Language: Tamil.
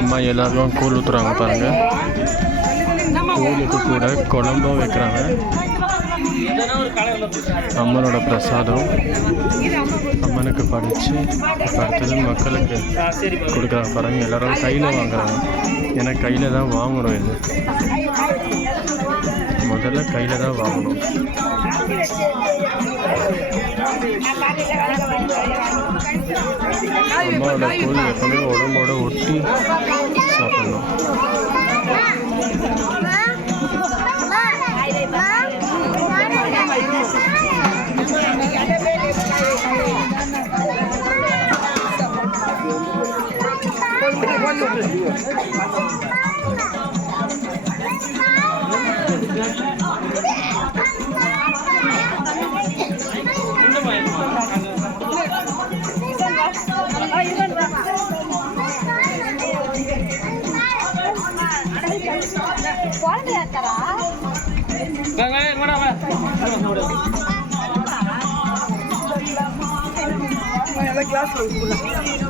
அம்மா எல்லாரும் கூழ் ஊற்றுறாங்க பாருங்கள். கூழுக்கு கூட குழம்பும் வைக்கிறாங்க. அம்மனோட பிரசாதம் அம்மனுக்கு படைச்சு அடுத்தது மக்களுக்கு கொடுக்குறாங்க பாருங்கள். எல்லோரும் கையில் வாங்குறாங்க. ஏன்னா கையில் தான் வாங்கணும். இது முதல்ல கையில் தான் வாங்கணும். அம்மாவோட கூழ் எப்பவுமே உடம்போட ஒட்டி சாப்பிடணும். கிளாஸ்